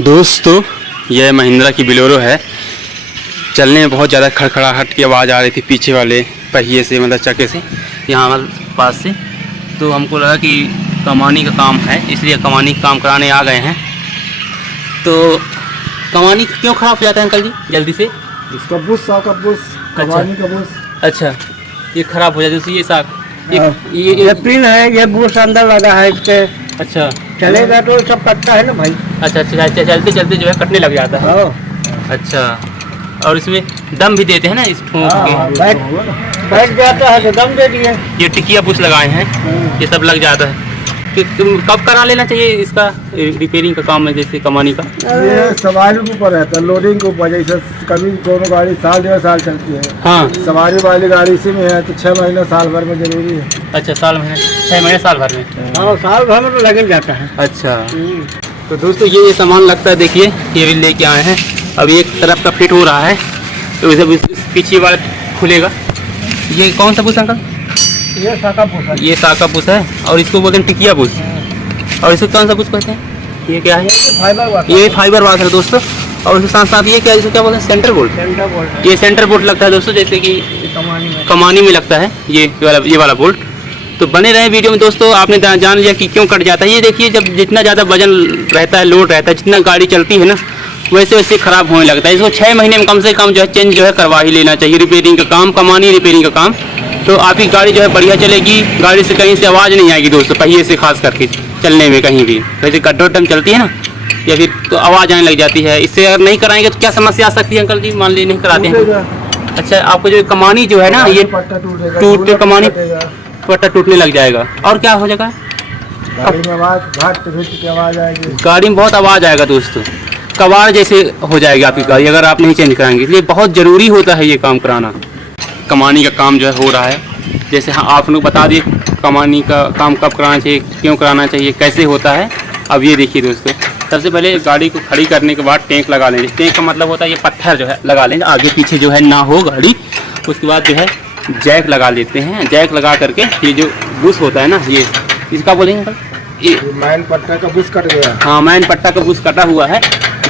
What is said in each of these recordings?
दोस्तों यह महिंद्रा की बोलेरो है। चलने में बहुत ज़्यादा खड़खड़ाहट की आवाज़ आ रही थी पीछे वाले पहिए से, मतलब चक्के से, यहाँ पास से। तो हमको लगा कि कमानी का काम है, इसलिए कमानी का काम कराने आ गए हैं। तो कमानी क्यों ख़राब हो जाता है अंकल जी जल्दी से? इसका बुश, साका बुश, कमानी का बुश। अच्छा, ये ख़राब हो जाता है। ये साक ये पिन है, ये बुश अंदर लगा है इसके। अच्छा, चलेगा तो सब कटता है ना भाई। अच्छा, चलते चलते जो है कटने लग जाता है। अच्छा, और इसमें दम भी देते हैं ना इस ठोक के? बैठ जाता है तो दम दे दिए। ये टिकिया बुश लगाए हैं, ये सब लग जाता है। कि कब करा लेना चाहिए इसका रिपेयरिंग का काम है, जैसे कमानी का? ये सवारी के ऊपर रहता है, लोडिंग के ऊपर। जैसे कभी कोनो गाड़ी साल 1.5 साल चलती है। हाँ, सवारी वाली गाड़ी इसी में है तो 6 महीने साल भर में जरूरी है। अच्छा, 6 महीने साल भर में? हाँ, साल भर में तो लग जाता है। अच्छा, तो दोस्तों ये सामान लगता है, देखिए ये भी लेके आए हैं। अब एक तरफ का फिट हो रहा है, तो जब पीछे वाला खुलेगा। ये कौन सा बुश अंकल? ये साका बुश है। ये साका बुश है, और इसको बोलते हैं टिकिया बुश। और इसको कौन सा बुश कहते हैं? ये क्या है? ये फाइबर वाश है दोस्तों। और उसके साथ साथ ये क्या, इसको क्या बोलते हैं? Centre bolt. सेंटर बोल्ट, ये सेंटर बोल्ट लगता है दोस्तों, जैसे कि कमानी में लगता है ये वाला बोल्ट। तो बने रहे वीडियो में दोस्तों। आपने जान लिया कि क्यों कट जाता है। ये देखिए, जब जितना ज़्यादा वजन रहता है, लोड रहता है, जितना गाड़ी चलती है ना, वैसे वैसे ख़राब होने लगता है। इसको 6 महीने में कम से कम जो है चेंज जो है करवा ही लेना चाहिए। रिपेयरिंग का काम, कमानी रिपेयरिंग का काम, तो आपकी गाड़ी जो है बढ़िया चलेगी। गाड़ी से कहीं से आवाज़ नहीं आएगी दोस्तों, पहिए से खास करके चलने में कहीं भी। वैसे गड्ढों चलती है ना, या फिर तो आवाज़ आने लग जाती है। इससे अगर नहीं कराएंगे तो क्या समस्या आ सकती है अंकल जी? मान लीजिए नहीं कराते हैं। अच्छा, आपको जो कमानी जो है ना, ये टूट के कमानी पट्टा टूटने लग जाएगा। और क्या हो जाएगा? गाड़ी में बहुत आवाज़ आएगा दोस्तों, कबाड़ जैसे हो जाएगी आपकी गाड़ी अगर आप नहीं चेंज कराएंगे। इसलिए बहुत ज़रूरी होता है ये काम कराना। कमानी का काम जो है हो रहा है, जैसे हाँ आप लोग बता दिए कमानी का काम कब कराना चाहिए, क्यों कराना चाहिए, कैसे होता है। अब ये देखिए दोस्तों, सबसे पहले गाड़ी को खड़ी करने के बाद टैंक लगा लेंगे। टैंक का मतलब होता है ये पत्थर जो है लगा लेंगे, आगे पीछे जो है ना हो गाड़ी। उसके बाद जो है जैक लगा लेते हैं। जैक लगा करके ये जो बुश होता है ना, ये इसका बोलेंगे अंकल, ये मैन पट्टा का बुश कट गया। हाँ, मैन पट्टा का बुश कटा हुआ है,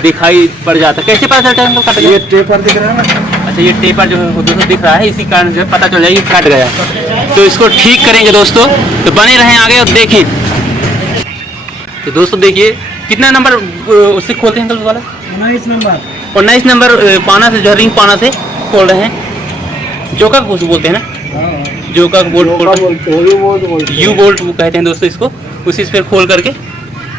दिखाई पड़ जाता है। कैसे पता चलता है अंकल कट गया? ये टेपर दिख रहा है ना। अच्छा, ये टेपर जो है दोस्तों दिख रहा है, इसी कारण जो है पता चल जाएगा कट गया। तो इसको ठीक करेंगे दोस्तों, तो बने रहें आगे और देखिए। तो दोस्तों देखिए कितना नंबर उससे खोलते हैं अंकल वाला? 19 नंबर। 19 नंबर पाना से, जो रिंग पाना से खोल रहे हैं। जोका कुछ बोलते हैं ना, जोका बोल्ट यू बोल्ट वो कहते हैं दोस्तों इसको। उसी से फिर खोल करके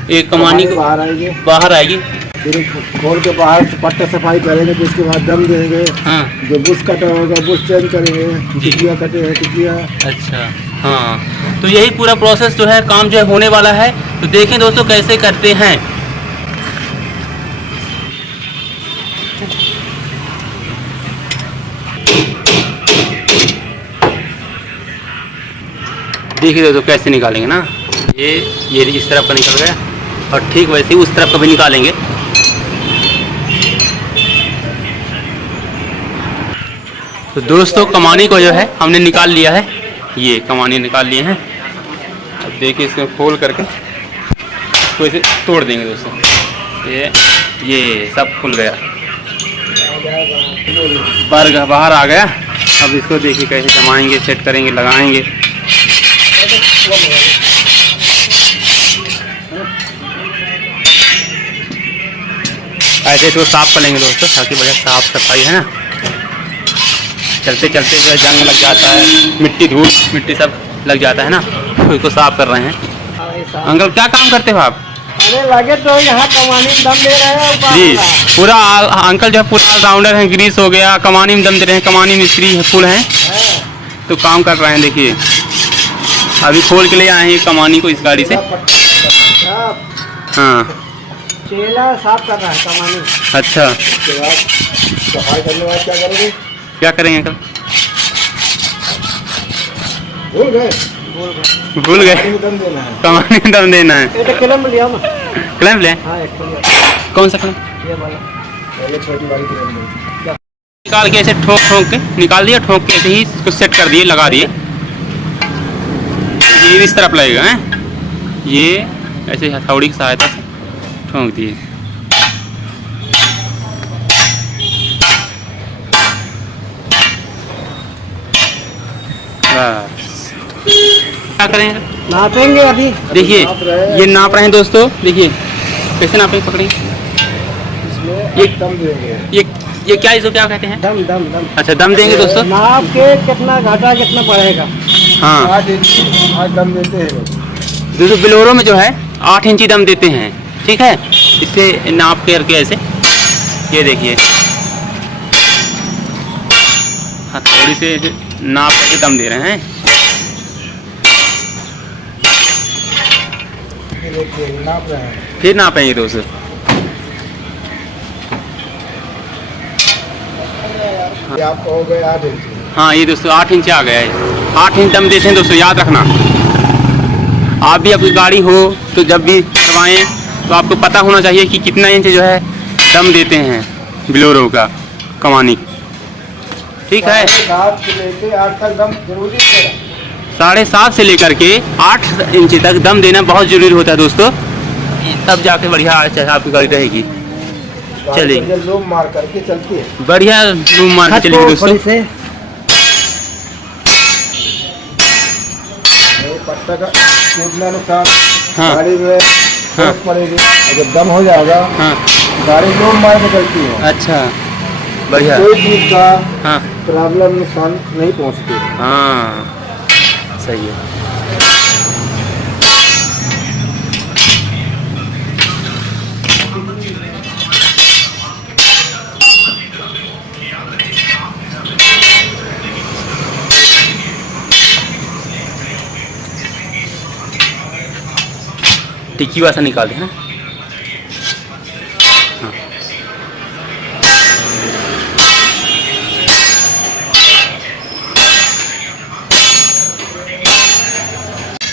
एक कमानी को बाहर आएगी। फिर खोल के बाहर पट्टा सफाई करेंगे, तो उसके बाद दम देंगे। हाँ, जो बुश कटा होगा बुश चेंज करेंगे। टिकिया कटे हैं, टिकिया। अच्छा, हाँ, तो यही पूरा प्रोसेस जो है, काम जो है होने वाला है। तो देखें दोस्तों कैसे करते हैं। देखिए दोस्तों कैसे निकालेंगे ना, ये इस तरफ का निकल गया, और ठीक वैसे ही उस तरफ का भी निकालेंगे। तो दोस्तों कमानी को जो है हमने निकाल लिया है, ये कमानी निकाल लिए हैं। अब देखिए इसको खोल करके इसको इसे तोड़ देंगे दोस्तों। ये सब खुल गया, बाहर आ गया। अब इसको देखिए कैसे जमाएंगे, सेट करेंगे, लगाएंगे। ऐसे इसको साफ कर लेंगे दोस्तों, ताकि बढ़िया साफ सफाई है ना। चलते चलते जो जंग लग जाता है, मिट्टी धूल मिट्टी सब लग जाता है ना, तो इसको साफ कर रहे हैं। अंकल क्या काम करते हो आप? अरे लगे तो यहाँ कमानी में दम दे रहे हैं जी। पूरा अंकल जो है पूरा ऑलराउंडर है, ग्रीस हो गया, कमानी में दम दे रहे हैं, कमानी मिस्त्री है, फुल हैं, तो काम कर रहे हैं। देखिए अभी खोल के ले आए हैं कमानी को इस गाड़ी से। हाँ, चेला साफ कर रहा है कमानी। अच्छा, सफाई करने के बाद क्या करेंगे? क्या करेंगे अंकल? भूल गए दम देना है, कमानी में दम देना है। ये तो क्लैंप लिया ना। क्लैंप ले? हाँ, कौन सा क्लैंप? ये वाला, पहले छोटी वाली क्लैंप निकाल के ऐसे ठोक के निकाल दिया, ठोक के ऐसे ही इसको सेट कर दिए, लगा दिए। ये इस तरफ लगेगा है, ये ऐसे हथौड़ी की सहायता से ठोक दिए। क्या करेंगे? नापेंगे अभी। देखिए ये नाप रहे हैं दोस्तों, देखिए कैसे नापेंगे, पकड़ेंगे ये दम देंगे। ये क्या, इसको क्या कहते हैं? दम दम दम। अच्छा दम देंगे दोस्तों। नाप के कितना घाटा कितना पड़ेगा। हाँ 8 दम देते हैं। दोस्तों बिलोरो में जो है 8 इंची दम देते हैं, ठीक है। इससे नाप करके ऐसे, ये देखिए, हाँ थोड़ी से नाप के दम दे रहे हैं। नाप रहे हैं, फिर नापेंगे दोस्तों। ये आपको हो गए 8 इंच। हाँ ये दोस्तों 8 इंच आ गया है। 8 इंच दम देते हैं दोस्तों, याद रखना। आप भी अपनी गाड़ी हो तो जब भी करवाएं तो आपको पता होना चाहिए कि कितना इंच जो है दम देते हैं बिलोरो का कमानी, ठीक है। 7 से लेके 8 तक दम जरूरी है। 7.5 से लेकर के 8 इंच तक दम देना बहुत जरूरी होता है दोस्तों, तब जाके बढ़िया आपकी गाड़ी रहेगी। चलिए लूम मार करके चलती है, बढ़िया लूम मार के चलेगी दोस्तों। पट्टा का टूटना नुकसान हाँ। गाड़ी में हाँ। पड़ेगी, जब दम हो जाएगा हाँ गाड़ी लूम मार के चलती है। अच्छा बढ़िया। कोई चीज का हाँ प्रॉब्लम नुकसान नहीं पहुंचती। हाँ सही है। टिक्की वासा निकाल दे ना। हाँ।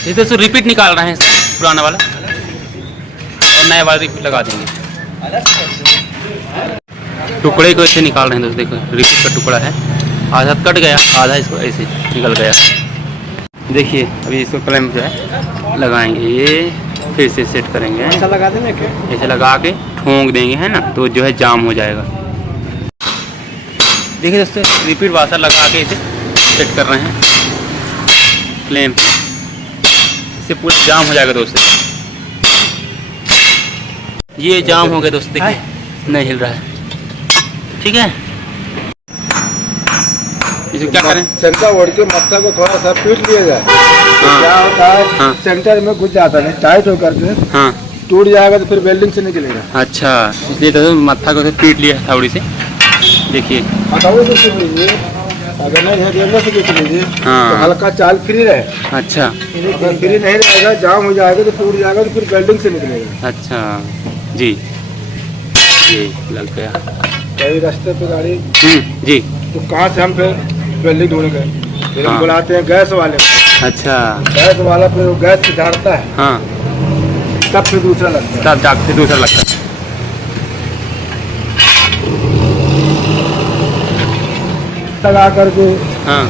ये तो रिपीट निकाल रहे हैं पुराना वाला और नया वाला रिपीट लगा देंगे। टुकड़े को ऐसे निकाल रहे हैं दोस्तों, देखो रिपीट का टुकड़ा है, आधा कट गया, आधा इसको ऐसे निकल गया। देखिए अभी इसको क्लैंप जो है लगाएंगे, ये फिर से सेट करेंगे, ऐसा लगा देना क्या? ऐसे लगा के ठोंक देंगे, है ना, तो जो है जाम हो जाएगा। देखिए दोस्तों रिपीट वाशर लगा के इसे सेट कर रहे हैं क्लैंप, इससे पूरा जाम हो जाएगा दोस्तों। ये जाम हो गया दोस्तों, देखिए नहीं हिल रहा है, ठीक है। इसे क्या करें? सेंटर ओढ़ के मत्था को थोड़ा सा पीट लिया जाए। हाँ। क्या होता है हाँ। सेंटर में घुस जाता है, टाइट होकर के हाँ टूट जाएगा तो फिर वेल्डिंग से निकलेगा। अच्छा, इसलिए तो मत्था को पीट लिया थोड़ी से, देखिए। हथौड़े से सीख लीजिए, अगर नहीं है रेलवे से सीख लीजिए, हाँ। तो हल्का चाल फ्री रहे। अच्छा अगर फ्री नहीं रहेगा, जाम हो जाएगा तो टूट जाएगा तो फिर वेल्डिंग से निकलेगा। अच्छा जी, ये लग गया। कई रास्ते पे गाड़ी जी। तो कहाँ से हम फिर वेल्डिंग ढूंढेंगे, फिर हम हाँ। बुलाते हैं गैस वाले को। अच्छा गैस वाला फिर वो गैस से झाड़ता है, हाँ, तब फिर दूसरा लगता है। तब जाके दूसरा लगता है। लगा करके हाँ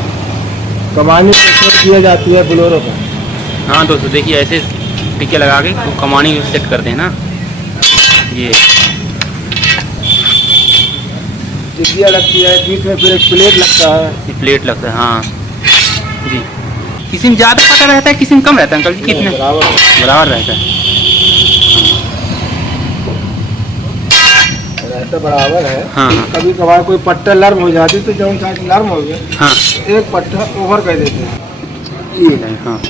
कमानी सेट किया जाती है बोलेरो का। हाँ दोस्तों देखिए ऐसे टिक्के लगा के तो कमानी सेट करते हैं ना, ये टिकिया लगती है, बीच में फिर एक प्लेट लगता है। ये प्लेट लगता है, हाँ जी। किसी में ज़्यादा पता रहता है, किसी में कम रहता है अंकल जी? कितने बराबर रहता है? रहता बराबर है। हाँ हाँ कभी कभार कोई पट्टा लर्म हो जाती तो जब चाहे लर्म हो गया, हाँ एक पट्टा ओवर कर देते हैं। ये है, हाँ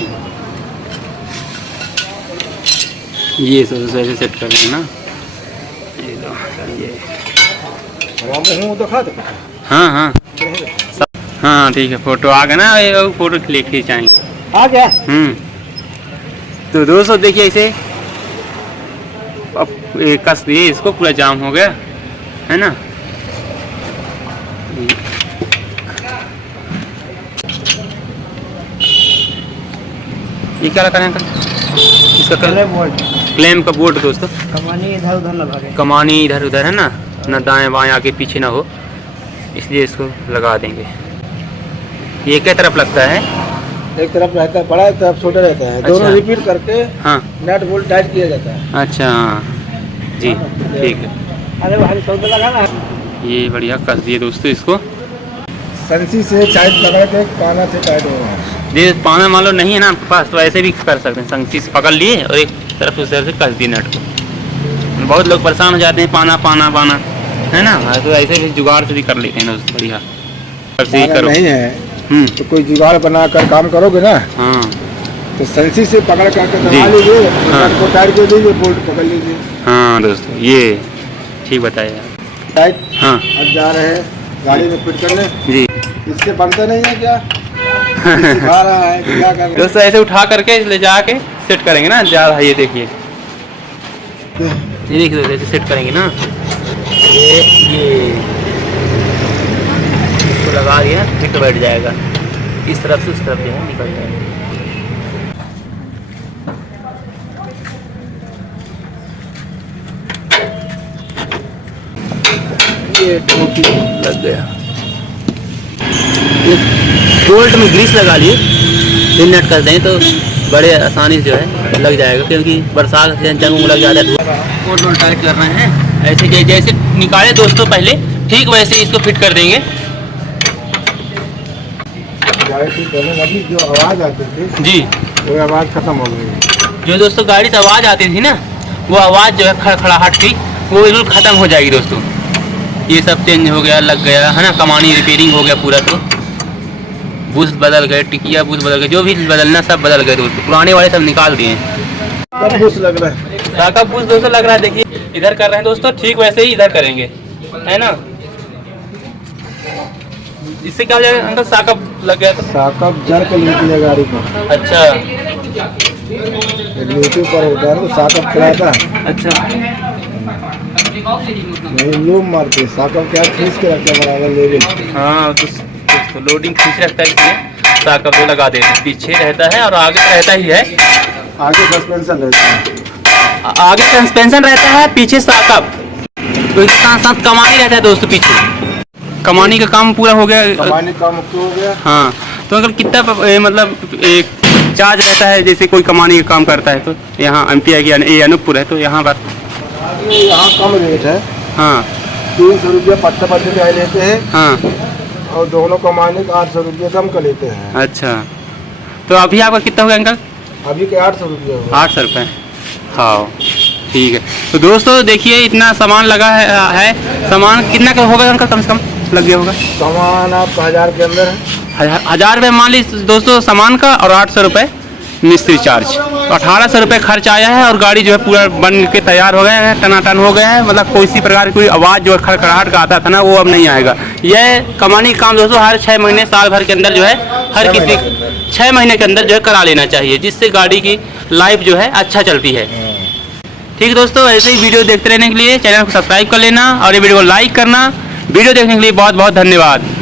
ये सब ऐसे सेट कर रहे हैं ना, ये लो, ये मुँह दिखा दो। हाँ हाँ हाँ ठीक है, फोटो आ गया ना, ये फोटो क्लिक खींचाएंगे। आ गया। तो दोस्तों देखिए ऐसे अब ये कस दिए इसको, पूरा जाम हो गया है ना। ये क्या लगा रहे हैं अंकल? इसका क्लेम का बोर्ड दोस्तों, कमानी इधर उधर ना भागे। कमानी इधर उधर है ना, ना दाएं बाएं आगे पीछे ना हो, इसलिए इसको लगा देंगे। ये क्या तरफ लगता है? एक तरफ रहता है बड़ा, एक तरफ छोटा रहता है। अच्छा। दोनों रिपीट करके हाँ नट बोल्ट टाइट किया जाता है। अच्छा जी ठीक है। अरे भाई सौदा लगा ना। ये बढ़िया कस दिए दोस्तों इसको। संसी से टाइट लगा के काना से टाइट हो रहा है। ये पाना मान लो नहीं है ना आपके पास, तो ऐसे भी कर सकते हैं, संगसी से पकड़ लिए और एक तरफ उस तरफ से कस दिए नट को। बहुत लोग परेशान हो जाते हैं, पाना पाना पाना, है ना, तो ऐसे भी जुगाड़ से भी कर लेते हैं दोस्त, बढ़िया ऐसे ही करो। नहीं है तो कोई जुगाड़ बना कर काम करोगे ना, हाँ तो संसी से पकड़ करके जी। दबा लीजिए, हाँ। को टाइट कर दीजिए, बोल्ट पकड़ लीजिए। हाँ दोस्तों, ये ठीक बताया आप। टाइट। हाँ अब जा रहे हैं गाड़ी में फिट करने, जी। इससे बनता नहीं है क्या? सिखा रहा है क्या कर रहे दोस्तों ऐसे उठा करके ले जाके सेट करेंगे ना ज़्यादा, ये देखिए, ये देखिए दोस्तों, ऐसे सेट करेंगे ना, ये इसको लगा दिया, फिट बैठ जाएगा, इस तरफ से उस तरफ जो है निकल जाएगा। ये टोपी लग गया, बोल्ट में ग्रीस लगा लिए, फिर नट कर दें तो बड़े आसानी से जो है लग जाएगा, क्योंकि बरसात से जंग लग जाता है। बोल्ट टाइट कर रहे हैं ऐसे, जैसे निकाले दोस्तों पहले, ठीक वैसे ही इसको फिट कर देंगे। अभी जो आवाज़ आती थी जी, वो आवाज़ खत्म हो गई। जो दोस्तों गाड़ी से आवाज़ आती थी ना, वो आवाज़ जो है खड़खड़ाहट थी, वो बिल्कुल ख़त्म हो जाएगी दोस्तों। ये सब चेंज हो गया, लग गया है ना, कमानी रिपेयरिंग हो गया पूरा, तो बुश बदल गए, टिकिया बुश बदल गए, जो भी बदलना सब बदल गए दोस्तों, पुराने वाले सब निकाल दिए हैं। कब बुश लग रहा है? साका बुश दोस्तों लग रहा है, देखिए इधर कर रहे हैं दोस्तों, ठीक वैसे ही इधर करेंगे, है ना। इससे क्या हो जाएगा अंकल, साका लग गया तो? साका जड़ के लेती है गाड़ी को। अच्छा नीचे पर होता है तो साकब खिलाता है। अच्छा, नहीं लूम मारते, साकब क्या खींच के रखते हैं बराबर लेवल। हाँ तो लोडिंग खींच रखता है, इसलिए साका को लगा देते हैं, पीछे रहता है और आगे रहता ही है, आगे सस्पेंशन रहता है, आगे सस्पेंशन रहता है, पीछे साकब, तो इसके साथ साथ कमानी रहता है दोस्तों, पीछे कमानी का काम पूरा हो गया। कमानी का मुक्त हो गया। हाँ, तो अंकल कितना मतलब एक चार्ज रहता है, जैसे कोई कमानी का काम करता है तो यहाँ एमपी की ये अनूपपुर है, तो यहाँ पर यहाँ कम रेट है। हाँ 300 रुपया पट्टे का लेते हैं। हाँ, और दोनों कमाने का 800 रुपया कम का लेते हैं। अच्छा, तो अभी आपका कितना हो गया अंकल? अभी के 800 रुपया हो। 800 रुपये। हाँ ठीक है, तो दोस्तों देखिए इतना सामान लगा है सामान कितना का होगा अंकल, कम से कम लग गया होगा? सामान आपका 1000 के अंदर है। 1000 रुपये मान लीजिए दोस्तों सामान का, और 800 रुपये मिस्त्री चार्ज, 1800 रुपये खर्च आया है, और गाड़ी जो है पूरा बन के तैयार हो गया है, टनाटन हो गया है, मतलब कोई सी प्रकार की कोई आवाज़ जो खड़खड़ाहट का आता था ना, वो अब नहीं आएगा। यह कमानी का काम दोस्तों हर 6 महीने साल भर के अंदर जो है, हर किसी 6 महीने के अंदर जो है करा लेना चाहिए, जिससे गाड़ी की लाइफ जो है अच्छा चलती है। ठीक है दोस्तों, ऐसे ही वीडियो देखते रहने के लिए चैनल को सब्सक्राइब कर लेना, और ये वीडियो को लाइक करना। वीडियो देखने के लिए बहुत बहुत धन्यवाद।